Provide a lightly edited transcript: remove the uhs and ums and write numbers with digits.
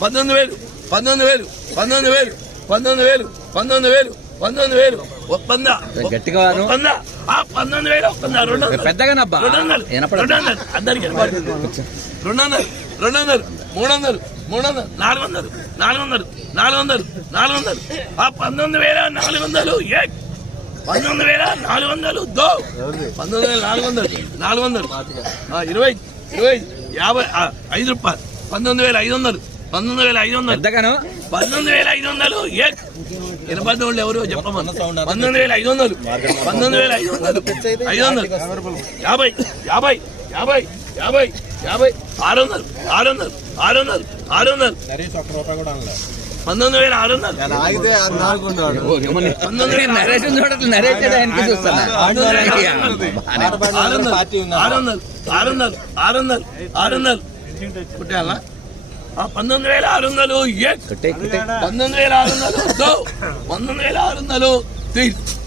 19,000 19,000 19,000 19,000 19,000 19,000 ఒప్పందా గట్టిగా 19,000 పెద్దగా అందరికి 200 200 300 300 400 400 400 400 19,400 19,400 దో 19,400 400 20 20 50 5 రూపాయలు 19,500 19,500 19,500 వినపడ్డ వాళ్ళు ఎవరు చెప్పమని 19,500 19,500 500 50 50 50 50 50 600 600 600 600 19,600 కుట్టాలా 19,600 19,600 19,600